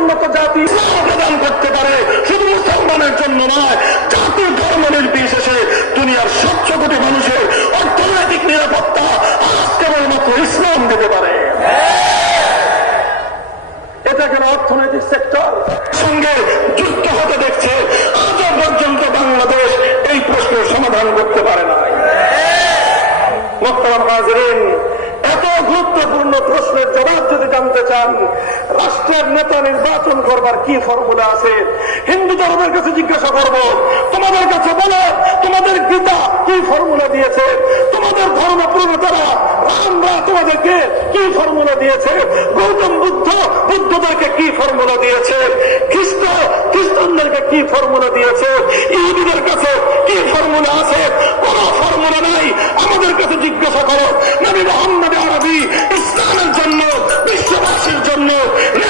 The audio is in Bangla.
উন্নত জাতি প্রদান করতে পারে, শুধু মুসলমানের জন্য নয়, জাতির ধর্ম নির্বিশেষে দুনিয়ার 700 কোটি মানুষের অর্থনৈতিক নিরাপত্তা আজ কেবলমাত্র ইসলাম দিতে পারে। এটা কেন অর্থনৈতিক সেক্টর সঙ্গে যুক্ত হতে দেখছে, আজ পর্যন্ত বাংলাদেশ এই প্রশ্নের সমাধান করতে পারে না। মোহতারাম হাজিরিন, এত গুরুত্বপূর্ণ প্রশ্নের জবাব যদি জানতে চান, রাষ্ট্রের নেতা নির্বাচন করবার কি ফর্মুলা আছে? হিন্দু ধর্মের কাছে জিজ্ঞাসা করব, তোমাদের কাছে বলো, তোমাদের গীতা কি ফর্মুলা দিয়েছে? তোমাদের ধর্ম প্রবর্তকরা রামরা তোমাদেরকে কি ফর্মুলা দিয়েছে? গৌতম বুদ্ধদেরকে কি ফর্মুলা দিয়েছে? খ্রিস্টানদেরকে কি ফর্মুলা দিয়েছে? ইহুদিদের কাছে কি ফর্মুলা আছে? কোন ফর্মুলা নাই। আমাদের কাছে জিজ্ঞাসা করো, নবী